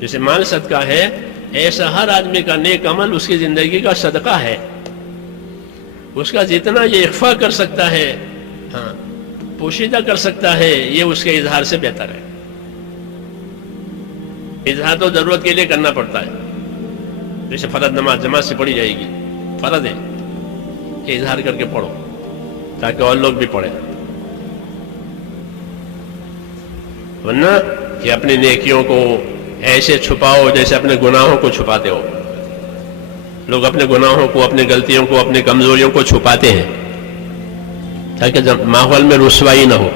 جیسے مال صدقہ ہے، ایسا ہر آدمی کا نیک عمل اس کی زندگی کا صدقہ ہے. اس کا جتنا یہ اخفا کر سکتا ہے، ہاں پوشیدہ کر سکتا ہے، یہ اس کے اظہار سے بہتر ہے. اظہار تو ضرورت کے لیے کرنا پڑتا ہے. جیسے فرض نماز جماعت سے پڑھی جائے گی، فرض ہے کہ اظہار کر کے پڑھو تاکہ اور لوگ بھی پڑھیں. ورنہ کہ اپنی نیکیوں کو ایسے چھپاؤ جیسے اپنے گناہوں کو چھپاتے ہو. لوگ اپنے گناہوں کو، اپنی غلطیوں کو، اپنی کمزوریوں کو چھپاتے ہیں تاکہ ماحول میں رسوائی نہ ہو.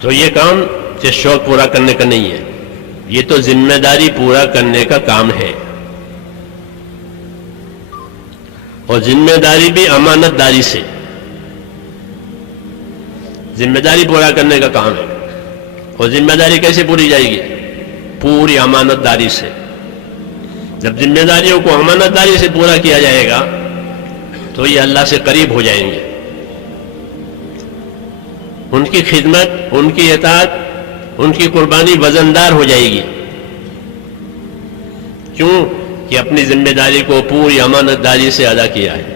تو یہ کام سے شوق پورا کرنے کا نہیں ہے، یہ تو ذمہ داری پورا کرنے کا کام ہے. اور ذمہ داری بھی امانت داری سے، ذمہ داری پورا کرنے کا کام ہے. اور ذمہ داری کیسے پوری جائے گی؟ پوری امانت داری سے. جب ذمہ داریوں کو امانت داری سے پورا کیا جائے گا تو یہ اللہ سے قریب ہو جائیں گے. ان کی خدمت، ان کی اطاعت، ان کی قربانی وزندار ہو جائے گی. کیوں کہ اپنی ذمہ داری کو پوری امانت داری سے ادا کیا ہے.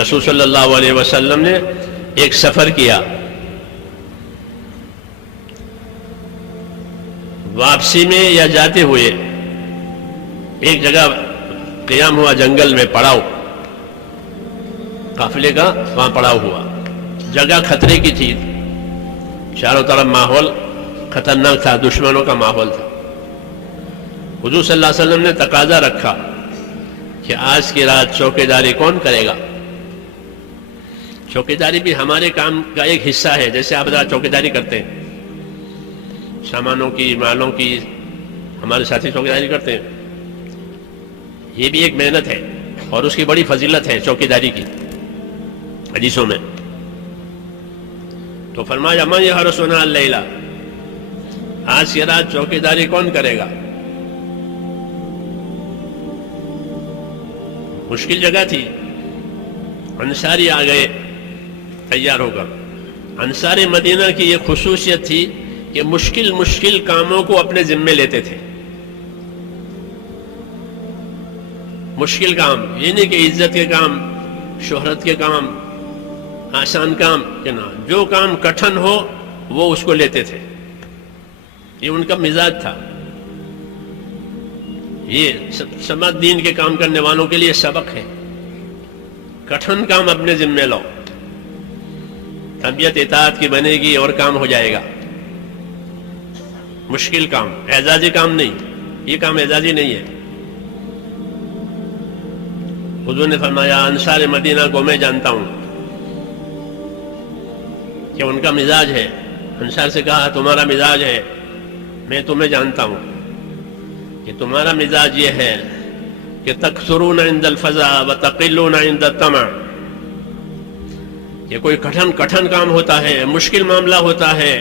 رسول صلی اللہ علیہ وسلم نے ایک سفر کیا، واپسی میں یا جاتے ہوئے ایک جگہ قیام ہوا، جنگل میں پڑاؤ، قافلے کا وہاں پڑاؤ ہوا. جگہ خطرے کی تھی، چاروں طرف ماحول خطرناک تھا، دشمنوں کا ماحول تھا. حضور صلی اللہ علیہ وسلم نے تقاضا رکھا کہ آج کی رات چوکیداری کون کرے گا؟ چوکیداری بھی ہمارے کام کا ایک حصہ ہے. جیسے آپ ذرا چوکیداری کرتے ہیں، سامانوں کی، مالوں کی، ہمارے ساتھی چوکیداری کرتے ہیں. یہ بھی ایک محنت ہے اور اس کی بڑی فضیلت ہے چوکیداری کی حدیثوں میں. تو فرمایا من یحرسنا اللیلہ، آج کی رات چوکیداری کون کرے گا؟ مشکل جگہ تھی، انصاری آ گئے تیار ہو کر. انصار مدینہ کی یہ خصوصیت تھی کہ مشکل کاموں کو اپنے ذمے لیتے تھے. مشکل کام یہ نہیں کہ عزت کے کام، شہرت کے کام، آسان کام کہ نہ، جو کام کٹھن ہو وہ اس کو لیتے تھے. یہ ان کا مزاج تھا. یہ سماج دین کے کام کرنے والوں کے لیے سبق ہے. کٹھن کام اپنے ذمے لو، طبیعت اطاعت کی بنے گی اور کام ہو جائے گا. مشکل کام، اعزازی کام نہیں، یہ کام اعزازی نہیں ہے. حضور نے فرمایا انصار مدینہ کو میں جانتا ہوں کہ ان کا مزاج ہے. انصار سے کہا تمہارا مزاج ہے، میں تمہیں جانتا ہوں کہ تمہارا مزاج یہ ہے کہ تکثرون عند الفزع وتقلون عند الطمع. کہ کوئی کٹھن کام ہوتا ہے، مشکل معاملہ ہوتا ہے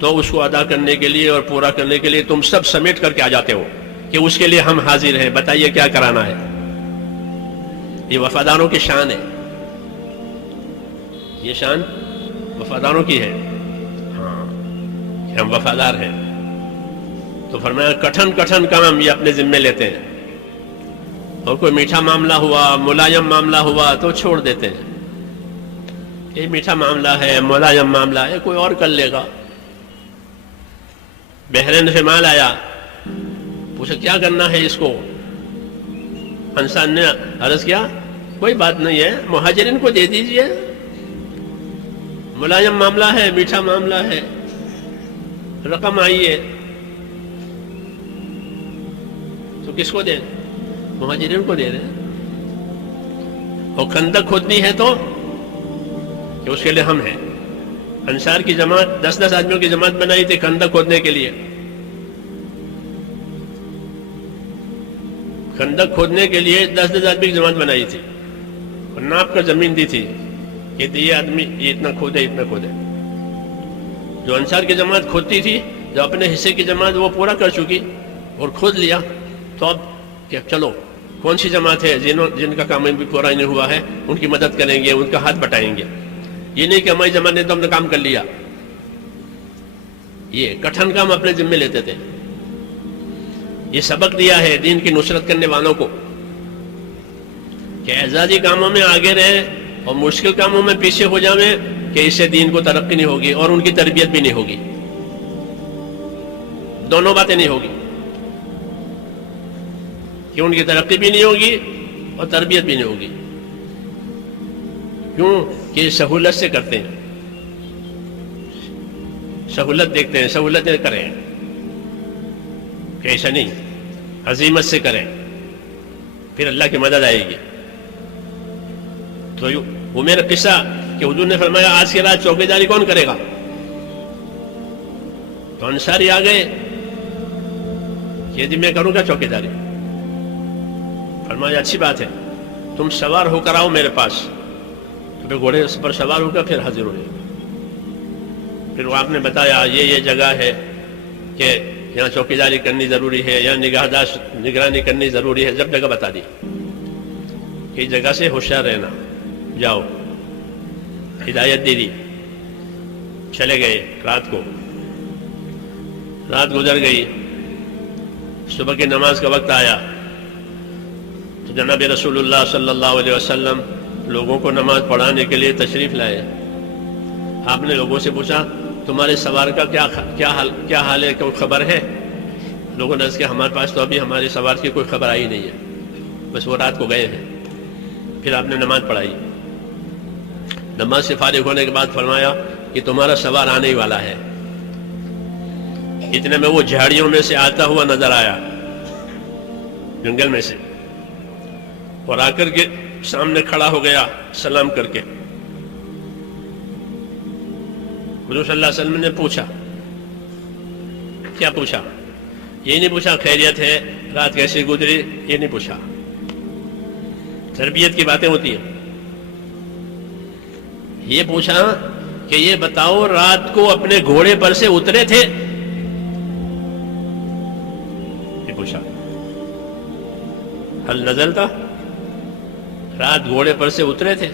تو اس کو ادا کرنے کے لیے اور پورا کرنے کے لیے تم سب سمیٹ کر کے آ جاتے ہو کہ اس کے لیے ہم حاضر ہیں، بتائیے کیا کرانا ہے. یہ وفاداروں کی شان ہے، یہ شان وفاداروں کی ہے. ہاں کہ ہم وفادار ہیں. تو فرمایا کٹھن کام یہ اپنے ذمے لیتے ہیں، اور کوئی میٹھا معاملہ ہوا، ملائم معاملہ ہوا تو چھوڑ دیتے ہیں. یہ میٹھا معاملہ ہے، ملائم معاملہ ہے، کوئی اور کر لے گا. بحرین سے مال آیا، پوچھا کیا کرنا ہے اس کو؟ انسان نے عرض کیا کوئی بات نہیں ہے، مہاجرین کو دے دیجئے. ملائم معاملہ ہے، میٹھا معاملہ ہے، رقم آئی ہے تو کس کو دیں؟ مہاجرین کو دے دیں. اور خندق کھودنی ہے تو کہ اس کے لیے ہم ہیں. انصار کی جماعت 10 آدمیوں کی جماعت بنائی تھی خندق کھودنے کے لیے. خندق کھودنے کے لیے 10 آدمی کی جماعت بنائی تھی اور ناپ کر زمین دی تھی کہ یہ آدمی یہ اتنا کھودے اتنا کھودے. جو انصار کی جماعت کھودتی تھی، جو اپنے حصے کی جماعت وہ پورا کر چکی اور کھود لیا، تو اب کہ چلو کون سی جماعت ہے جن کا کام بھی پورا نہیں ہوا ہے ان کی مدد کریں گے، ان کا ہاتھ بٹائیں گے. یہ نہیں کہ ہماری زمانے تو ہم نے کام کر لیا. یہ کٹھن کام اپنے ذمے لیتے تھے. یہ سبق دیا ہے دین کی نصرت کرنے والوں کو کہ اعزازی کاموں میں آگے رہیں اور مشکل کاموں میں پیچھے ہو جائیں کہ اس سے دین کو ترقی نہیں ہوگی اور ان کی تربیت بھی نہیں ہوگی. دونوں باتیں نہیں ہوگی کہ ان کی ترقی بھی نہیں ہوگی اور تربیت بھی نہیں ہوگی. کیوں کہ سہولت سے کرتے ہیں, سہولت دیکھتے ہیں, سہولتیں کریں کہ ایسا نہیں, عزیمت سے کریں پھر اللہ کی مدد آئے گی. تو وہ میرا قصہ کہ حضور نے فرمایا آج کی رات چوکیداری کون کرے گا؟ تو انصاری آ گئے کہ جی میں کروں گا چوکیداری. فرمایا اچھی بات ہے, تم سوار ہو کر آؤ میرے پاس. تو پھر گھوڑے پر سوار ہو کر پھر حاضر ہوئے. پھر وہ آپ نے بتایا یہ جگہ ہے کہ یہاں چوکیداری کرنی ضروری ہے, یہاں نگرانی کرنی ضروری ہے. جب جگہ بتا دی کہ اس جگہ سے ہوشیار رہنا, جاؤ, ہدایت دے دی. چلے گئے. رات گزر گئی. صبح کی نماز کا وقت آیا تو جناب رسول اللہ صلی اللہ علیہ وسلم لوگوں کو نماز پڑھانے کے لیے تشریف لائے. آپ نے لوگوں سے پوچھا تمہارے سوار کا کیا حال ہے, کوئی خبر ہے؟ لوگوں نے کہا ہمارے پاس تو ابھی ہمارے سوار کی کوئی خبر آئی نہیں ہے, بس وہ رات کو گئے ہیں. پھر آپ نے نماز پڑھائی. نماز سے فارغ ہونے کے بعد فرمایا کہ تمہارا سوار آنے ہی والا ہے. اتنے میں وہ جھاڑیوں میں سے آتا ہوا نظر آیا, جنگل میں سے, اور آ کر کے سامنے کھڑا ہو گیا سلام کر کے. حضور صلی اللہ علیہ وسلم نے پوچھا, کیا پوچھا؟ یہ نہیں پوچھا خیریت ہے, رات کیسے گزری, یہ نہیں پوچھا. تربیت کی باتیں ہوتی ہیں. یہ پوچھا کہ یہ بتاؤ رات کو اپنے گھوڑے پر سے اترے تھے؟ یہ پوچھا. حل نزل تھا, رات گھوڑے پر سے اترے تھے؟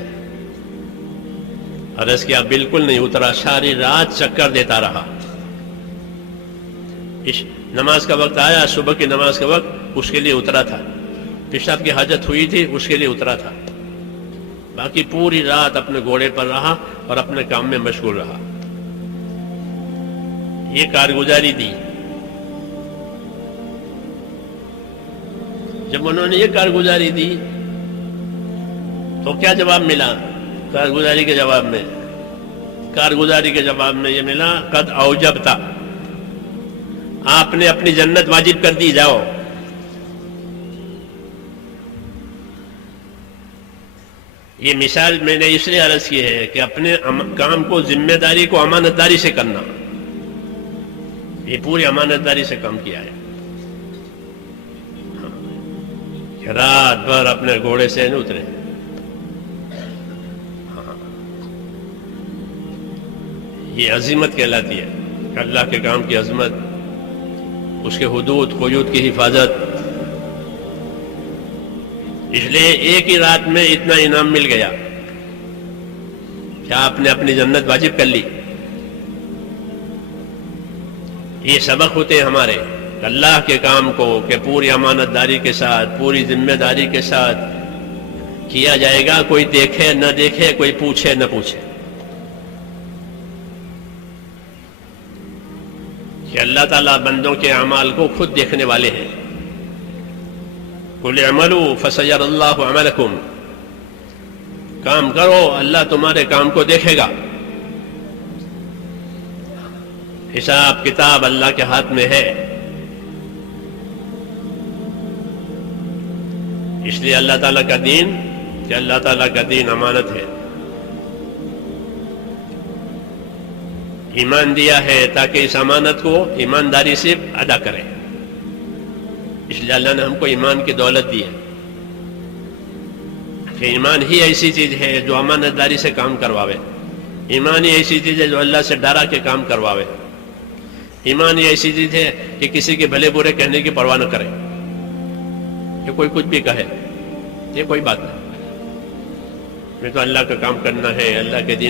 عرض کیا بالکل نہیں اترا, ساری رات چکر دیتا رہا. نماز کا وقت آیا, صبح کی نماز کا وقت, اس کے لیے اترا تھا. پیشاب کی حاجت ہوئی تھی, اس کے لیے اترا تھا. باقی پوری رات اپنے گھوڑے پر رہا اور اپنے کام میں مشغول رہا. یہ کارگزاری دی. جب انہوں نے یہ کارگزاری دی تو کیا جواب ملا؟ کارگزاری کے جواب میں یہ ملا قد اوجبتا, آپ نے اپنی جنت واجب کر دی, جاؤ. یہ مثال میں نے اس لیے عرض کی ہے کہ اپنے کام کو, ذمہ داری کو امانت داری سے کرنا. یہ پوری امانت داری سے کام کیا ہے. رات بھر اپنے گھوڑے سے نہیں اترے. یہ عظمت کہلاتی ہے. اللہ کے کام کی عظمت, اس کے حدود قیود کی حفاظت. اس لیے ایک ہی رات میں اتنا انعام مل گیا کہ آپ نے اپنی جنت واجب کر لی. یہ سبق ہوتے ہیں ہمارے اللہ کے کام کو کہ پوری امانت داری کے ساتھ, پوری ذمہ داری کے ساتھ کیا جائے گا. کوئی دیکھے نہ دیکھے, کوئی پوچھے نہ پوچھے. کہ اللہ تعالیٰ بندوں کے اعمال کو خود دیکھنے والے ہیں. قل اعملوا فسيرى الله عملكم, کام کرو اللہ تمہارے کام کو دیکھے گا. حساب کتاب اللہ کے ہاتھ میں ہے. اس لیے اللہ تعالیٰ کا دین, کہ اللہ تعالیٰ کا دین امانت ہے. ایمان دیا ہے تاکہ اس امانت کو ایمانداری سے ادا کریں. اس لیے اللہ نے ہم کو ایمان کی دولت دی ہے کہ ایمان ہی ایسی چیز ہے جو امانت داری سے کام کرواوے. ایمان ہی ایسی چیز ہے جو اللہ سے ڈرا کے کام کرواوے. ایمان ہی ایسی چیز ہے کہ کسی کے بھلے برے کہنے کی پرواہ نہ کرے. کہ کوئی کچھ بھی کہے, یہ کوئی بات نہیں. میں تو اللہ کا کام کرنا ہے, اللہ کے دین